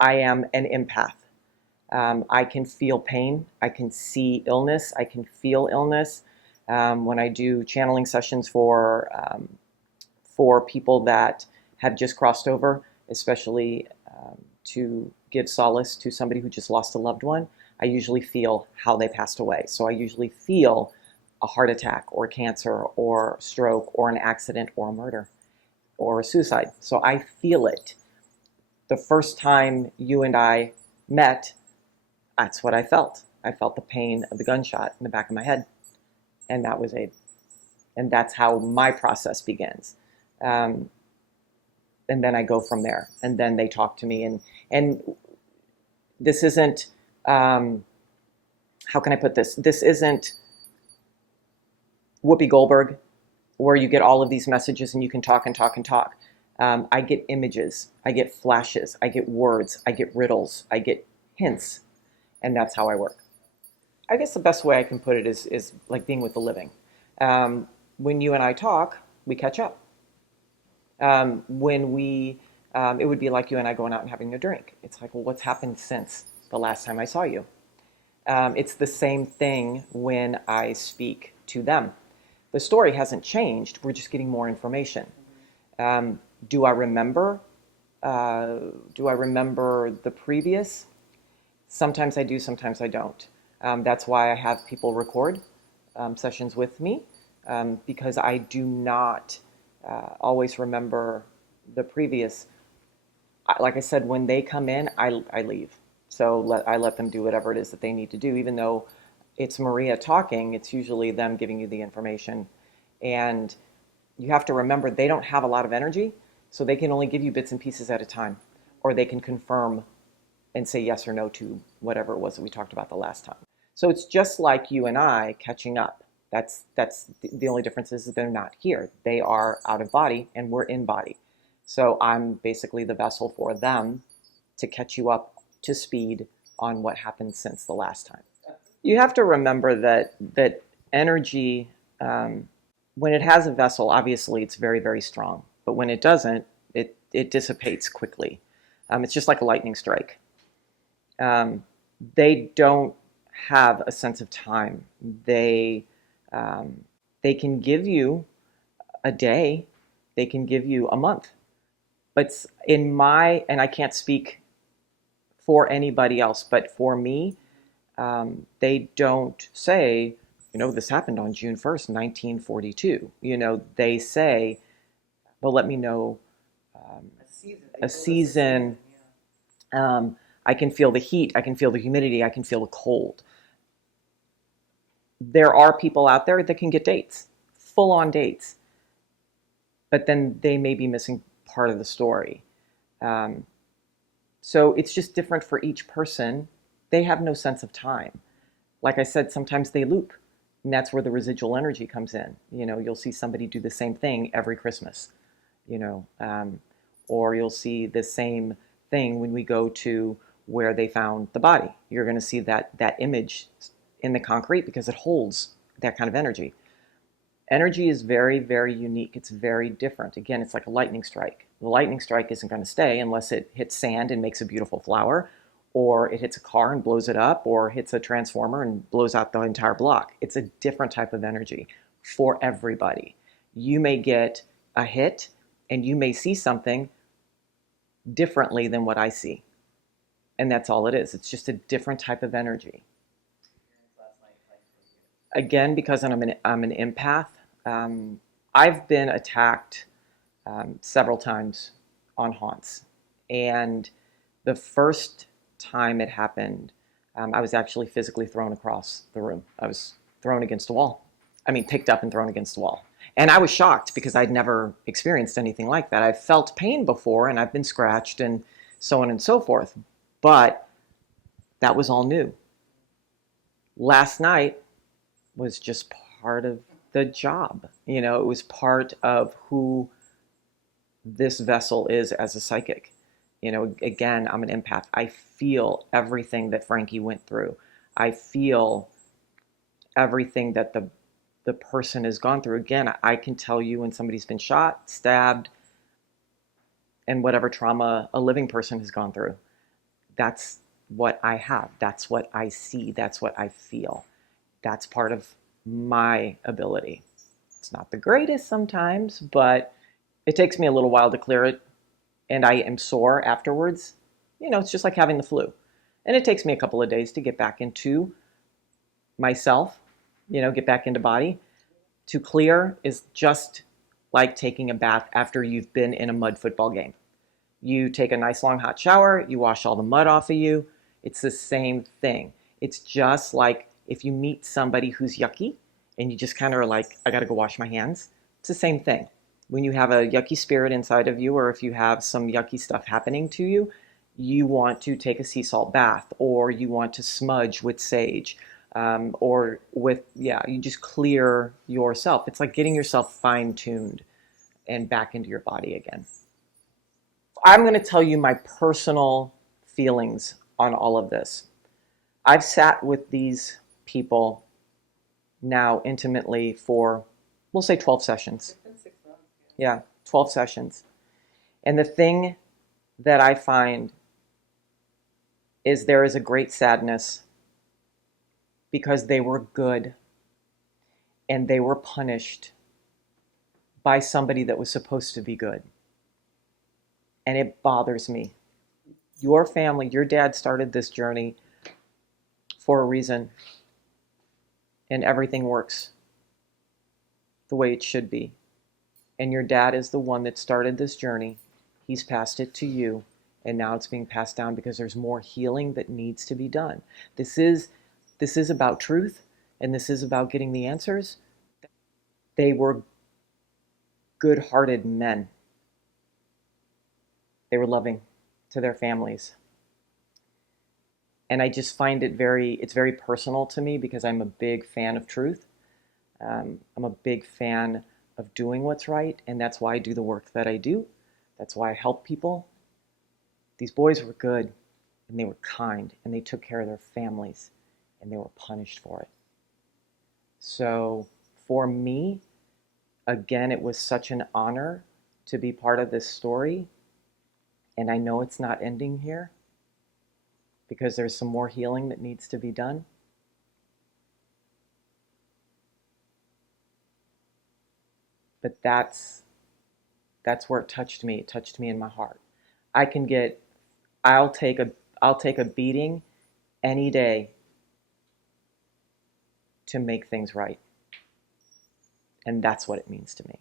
I am an empath. I can feel pain. I can see illness. I can feel illness. When I do channeling sessions for people that have just crossed over, especially to give solace to somebody who just lost a loved one, I usually feel how they passed away. So I usually feel a heart attack or cancer or stroke or an accident or a murder or a suicide. So I feel it. The first time you and I met, that's what I felt. I felt the pain of the gunshot in the back of my head. And that's how my process begins. And then I go from there. And then they talk to me. And this isn't, how can I put this? This isn't Whoopi Goldberg, where you get all of these messages and you can talk and talk and talk. I get images, I get flashes, I get words, I get riddles, I get hints, and that's how I work. I guess the best way I can put it is like being with the living. When you and I talk, we catch up. It would be like you and I going out and having a drink. It's like, well, what's happened since the last time I saw you? It's the same thing when I speak to them. The story hasn't changed. We're just getting more information. Do I remember? Do I remember the previous? Sometimes I do, sometimes I don't. That's why I have people record sessions with me, because I do not always remember the previous. Like I said, when they come in, I leave. So I let them do whatever it is that they need to do. Even though it's Maria talking, it's usually them giving you the information. And you have to remember, they don't have a lot of energy, so they can only give you bits and pieces at a time. Or they can confirm and say yes or no to whatever it was that we talked about the last time. So it's just like you and I catching up. That's the only difference is that they're not here. They are out of body and we're in body. So I'm basically the vessel for them to catch you up to speed on what happened since the last time. You have to remember that energy, when it has a vessel, obviously it's very, very strong. But when it doesn't, it dissipates quickly. It's just like a lightning strike. They don't have a sense of time. They can give you a day, they can give you a month. But and I can't speak for anybody else, but for me, they don't say, this happened on June 1st, 1942. They say, well, let me know a season. I can feel the heat, I can feel the humidity, I can feel the cold. There are people out there that can get dates, full-on dates, but then they may be missing part of the story. So it's just different for each person. They have no sense of time. Like I said, sometimes they loop, and that's where the residual energy comes in. You'll see somebody do the same thing every Christmas, or you'll see the same thing when we go to where they found the body. You're going to see that image in the concrete because it holds that kind of energy. Energy is very, very unique. It's very different. Again, it's like a lightning strike. The lightning strike isn't going to stay unless it hits sand and makes a beautiful flower, or it hits a car and blows it up, or hits a transformer and blows out the entire block. It's a different type of energy for everybody. You may get a hit and you may see something differently than what I see. And that's all it is. It's just a different type of energy. Again, because I'm an empath, I've been attacked several times on haunts. And the first time it happened, I was actually physically thrown across the room. I was thrown against a wall. Picked up and thrown against the wall. And I was shocked because I'd never experienced anything like that. I've felt pain before and I've been scratched and so on and so forth. But that was all new. Last night was just part of the job. It was part of who this vessel is as a psychic. Again, I'm an empath. I feel everything that Frankie went through. I feel everything that the person has gone through. Again, I can tell you when somebody's been shot, stabbed, and whatever trauma a living person has gone through. that's what I have. That's what I see. That's what I feel. That's part of my ability. It's not the greatest sometimes, but it takes me a little while to clear it, and I am sore afterwards. It's just like having the flu. And it takes me a couple of days to get back into myself, get back into body. To clear is just like taking a bath after you've been in a mud football game. You take a nice long hot shower, you wash all the mud off of you. It's the same thing. It's just like if you meet somebody who's yucky and you just kind of are like, I got to go wash my hands. It's the same thing. When you have a yucky spirit inside of you, or if you have some yucky stuff happening to you, you want to take a sea salt bath, or you want to smudge with sage, or with, yeah, you just clear yourself. It's like getting yourself fine tuned and back into your body again. I'm going to tell you my personal feelings on all of this. I've sat with these people now intimately for, we'll say 12 sessions. It's been 6 months. Yeah, 12 sessions. And the thing that I find is there is a great sadness because they were good and they were punished by somebody that was supposed to be good. And it bothers me. Your family, your dad started this journey for a reason, and everything works the way it should be. And your dad is the one that started this journey. He's passed it to you, and now it's being passed down because there's more healing that needs to be done. This is about truth, and this is about getting the answers. They were good-hearted men. They were loving to their families. And I just find it's very personal to me because I'm a big fan of truth. I'm a big fan of doing what's right, and that's why I do the work that I do. That's why I help people. These boys were good, and they were kind, and they took care of their families, and they were punished for it. So for me, again, it was such an honor to be part of this story, and I know it's not ending here because there's some more healing that needs to be done. But that's where it touched me. It touched me in my heart. I can get I'll take a beating any day to make things right. And that's what it means to me.